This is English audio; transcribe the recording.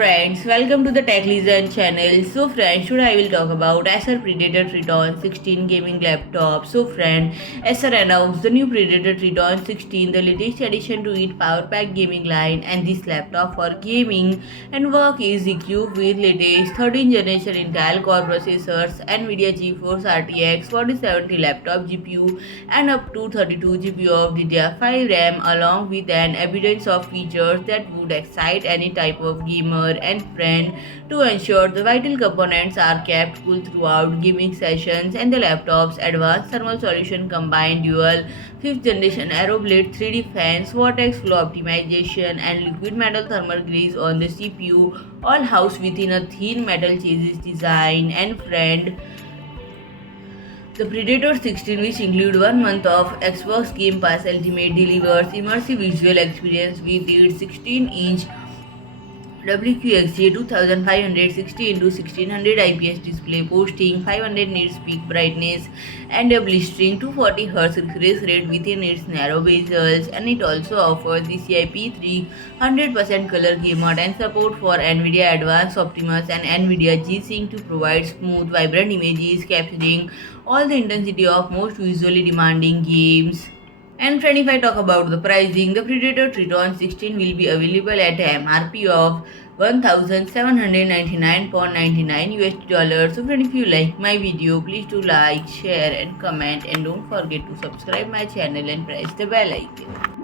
friends, welcome to the Tech Listen channel. So friends, today I will talk about Acer Predator Triton 16 gaming laptop. So friend, Acer announced the new Predator Triton 16, the latest addition to its power pack gaming line, and this laptop for gaming and work is equipped with latest 13th generation Intel Core processors, NVIDIA GeForce RTX 4070 laptop GPU, and up to 32 GB of DDR5 RAM, along with an abundance of features that would excite any type of gamer and friend. To ensure the vital components are kept cool throughout gaming sessions, and the laptop's advanced thermal solution combine dual 5th generation AeroBlade 3D fans, Vortex Flow optimization, and liquid metal thermal grease on the CPU, all housed within a thin metal chassis design. And friend, the Predator 16, which include 1 month of Xbox Game Pass Ultimate, delivers immersive visual experience with its 16-inch WQXGA 2560 x 1600 IPS display, posting 500 nits peak brightness and a blistering 240 Hz refresh rate within its narrow bezels, and it also offers the CIP3 100% color game mode and support for NVIDIA Advanced Optimus and NVIDIA G-Sync to provide smooth, vibrant images capturing all the intensity of most visually demanding games. And friend, if I talk about the pricing, the Predator Triton 16 will be available at a MRP of 1799.99 USD. So friend, if you like my video, please do like, share and comment, and don't forget to subscribe my channel and press the bell icon.